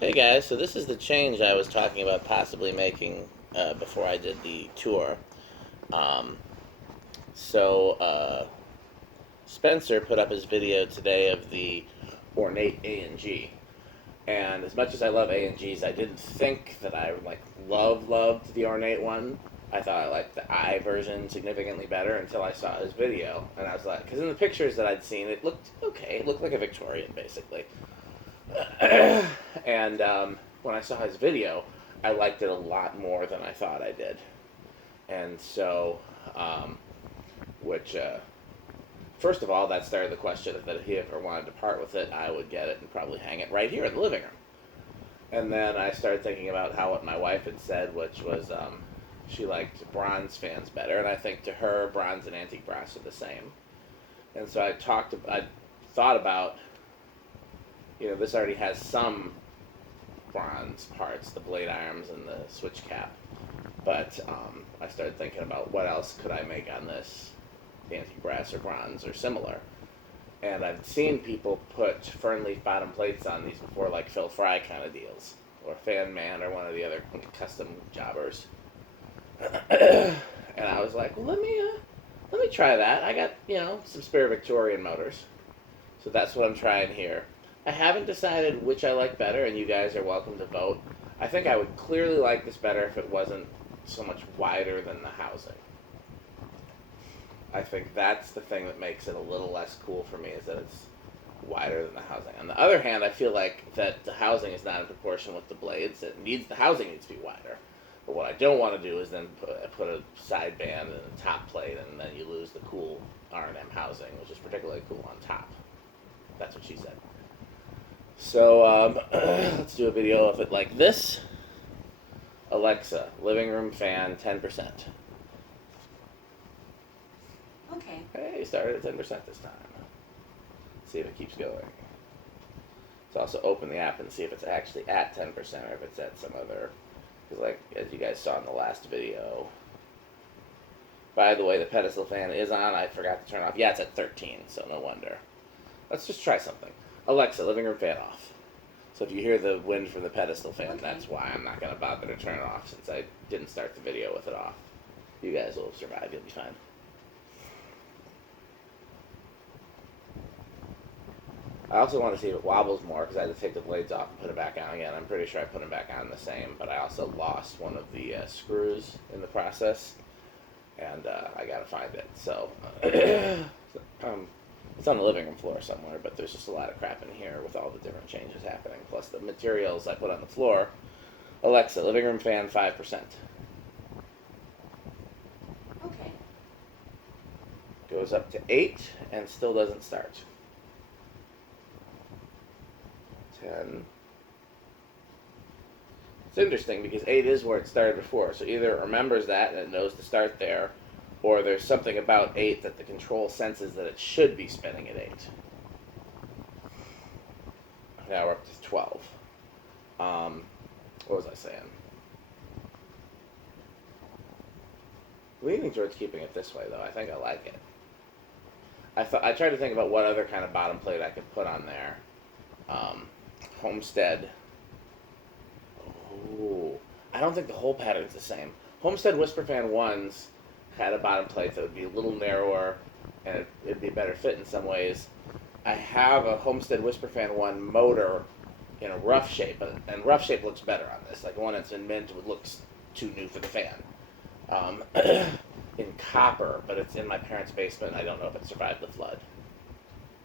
Hey guys, so this is the change I was talking about possibly making before I did the tour. Um, so Spencer put up his video today of the ornate A&G, and as much as I love A&Gs, I didn't think that I like loved the ornate one. I thought I liked the I version significantly better until I saw his video, and I was like, because in the pictures that I'd seen, it looked okay. It looked like a Victorian, basically. And when I saw his video, I liked it a lot more than I thought I did. And so, um, which, first of all, that started the question that if he ever wanted to part with it, I would get it and probably hang it right here in the living room. And then I started thinking about how what my wife had said, which was she liked bronze fans better, and I think to her, bronze and antique brass are the same. And so I thought about, this already has some bronze parts, the blade arms and the switch cap. But I started thinking about what else could I make on this, antique brass or bronze or similar. And I've seen people put fern leaf bottom plates on these before, like Phil Fry kind of deals, or Fan Man or one of the other custom jobbers. And I was like, well, let me try that. I got some spare Victorian motors, so that's what I'm trying here. I haven't decided which I like better, and you guys are welcome to vote. I think I would clearly like this better if it wasn't so much wider than the housing. I think that's the thing that makes it a little less cool for me, is that it's wider than the housing. On the other hand, I feel like that the housing is not in proportion with the blades. The housing needs to be wider. But what I don't want to do is then put a side band and a top plate, and then you lose the cool R&M housing, which is particularly cool on top. That's what she said. So let's do a video of it like this. Alexa, living room fan, 10%. Okay. Hey, started at 10% this time. See if it keeps going. Let's also open the app and see if it's actually at 10% or if it's at some other, because like, as you guys saw in the last video. By the way, the pedestal fan is on. I forgot to turn off. Yeah, it's at 13, so no wonder. Let's just try something. Alexa, living room fan off. So if you hear the wind from the pedestal fan, Okay. that's why I'm not going to bother to turn it off, since I didn't start the video with it off. You guys will survive. You'll be fine. I also want to see if it wobbles more, because I had to take the blades off and put it back on again. I'm pretty sure I put them back on the same, but I also lost one of the screws in the process, and I got to find it. So it's on the living room floor somewhere, but there's just a lot of crap in here with all the different changes happening, plus the materials I put on the floor. Alexa, living room fan, 5%. Okay. Goes up to 8 and still doesn't start. 10. It's interesting because 8 is where it started before, so either it remembers that and it knows to start there, or there's something about 8 that the control senses that it should be spinning at 8. Now we're up to 12. What was I saying? Leaning towards keeping it this way, though. I think I like it. I tried to think about what other kind of bottom plate I could put on there. Homestead. Ooh. I don't think the whole pattern's the same. Homestead Whisperfan 1s had a bottom plate that would be a little narrower, and it'd be a better fit in some ways. I have a Homestead Whisperfan 1 motor in a rough shape, and rough shape looks better on this. Like the one that's in mint looks too new for the fan. In copper, but it's in my parents' basement. I don't know if it survived the flood.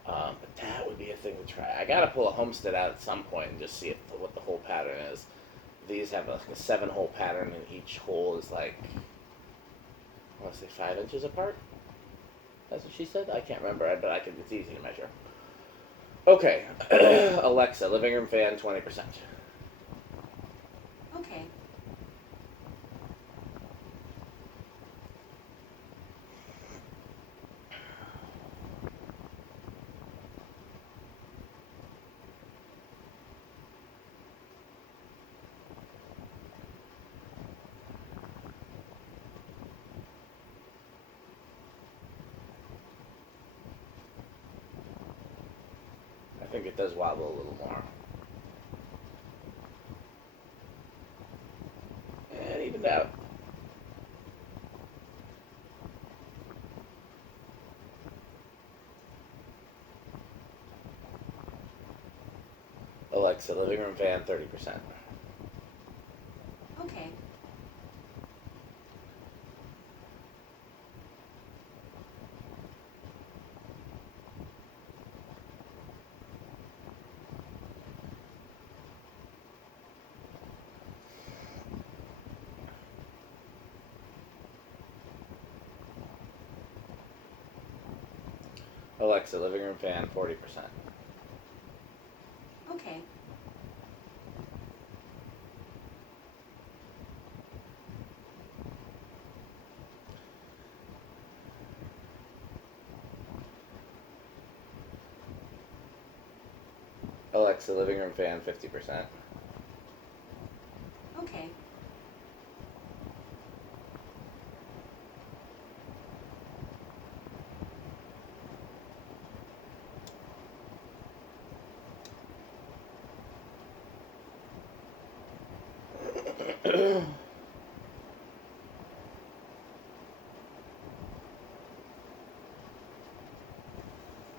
But that would be a thing to try. I gotta pull a Homestead out at some point and just see what the whole pattern is. These have like a 7-hole pattern, and each hole is like, I want to say 5 inches apart. That's what she said. I can't remember, but it's easy to measure. Okay, Alexa, living room fan, 20%. Okay. I think it does wobble a little more. Alexa, living room fan 30%. Okay. Alexa, living room fan 40%. Okay. Alexa, living room fan 50%. Okay.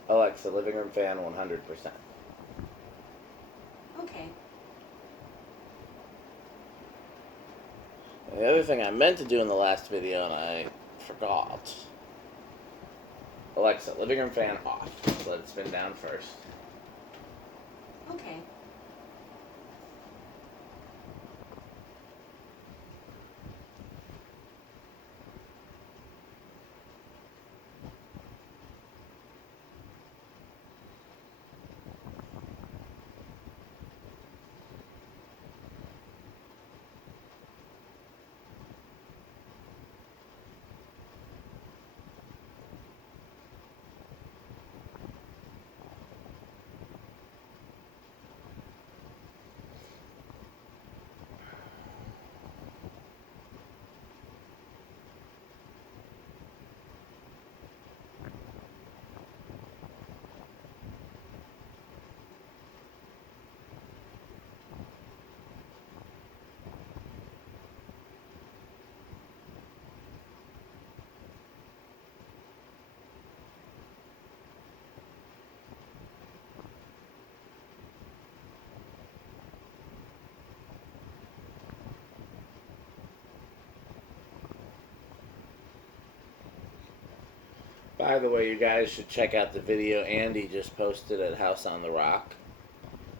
Alexa, living room fan 100%. Okay. And the other thing I meant to do in the last video and I forgot. Alexa, living room fan off. So let it spin down first. Okay. By the way, you guys should check out the video Andy just posted at House on the Rock.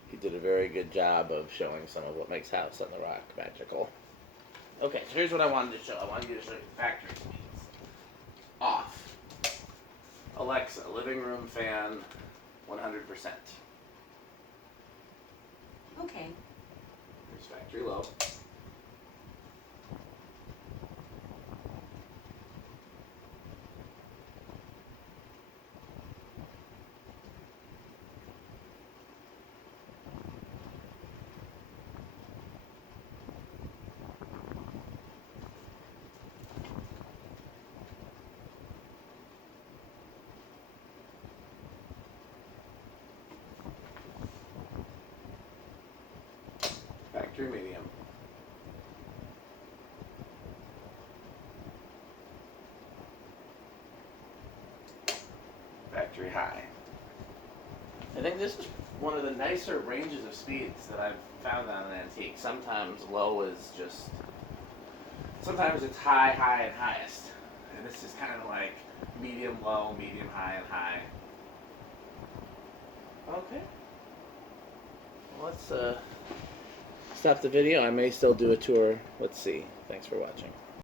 He did a very good job of showing some of what makes House on the Rock magical. Okay, so here's what I wanted to show. I wanted you to show you the factory speeds. Off. Alexa, living room fan 100%. Okay. Here's factory low. Factory medium. Factory high. I think this is one of the nicer ranges of speeds that I've found on an antique. Sometimes low is just, sometimes it's high, high, and highest. And this is kind of like medium, low, medium, high, and high. Okay. Well, let's stop the video. I may still do a tour. Let's see. Thanks for watching.